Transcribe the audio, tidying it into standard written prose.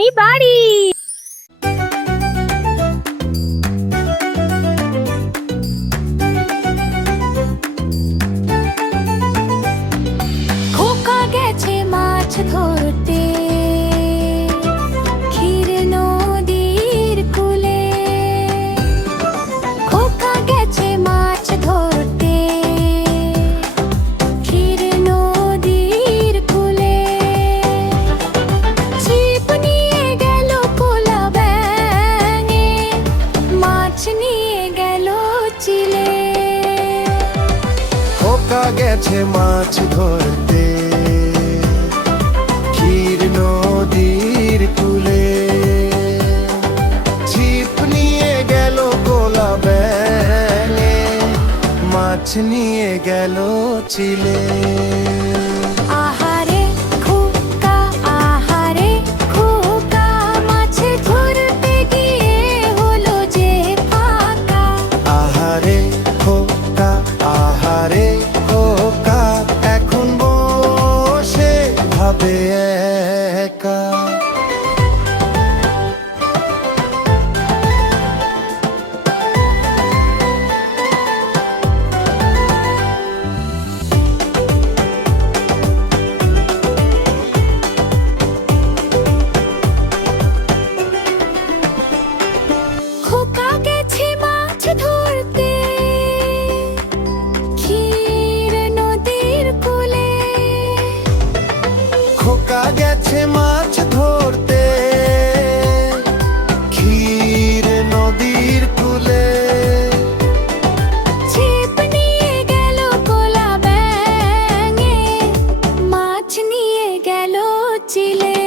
আমি বাড়ি। খোকা গেছে মাছ ধরতে ক্ষীর নদীর কূলে। খোকা গেছে মাছ ধরতে ক্ষীর নদীর কূলে। ছিপ নিয়ে গেল কোলা ব্যাঙে, মাছ নিয়ে গেল চিলে। খোকা গেছে মাছ ধরতে ক্ষীর নদীর কূলে। ছিপ নিয়ে গেল কোলা ব্যাঙে, মাছ নিয়ে গেল চিলে। আহারে খোকা, আহারে খোকা, মাছ ধরতে গিয়ে হলো যে ফাঁকা। আহারে খোকা, আহারে খোকা, এখন বসে ভাবে একা। খোকা গেছে মাছ ধরতে ক্ষীর নদীর কূলে। খোকা গেছে মাছ ধরতে ক্ষীর নদীর কূলে। ছিপ নিয়ে গেল কোলা ব্যাঙে, মাছ নিয়ে গেল চিলে।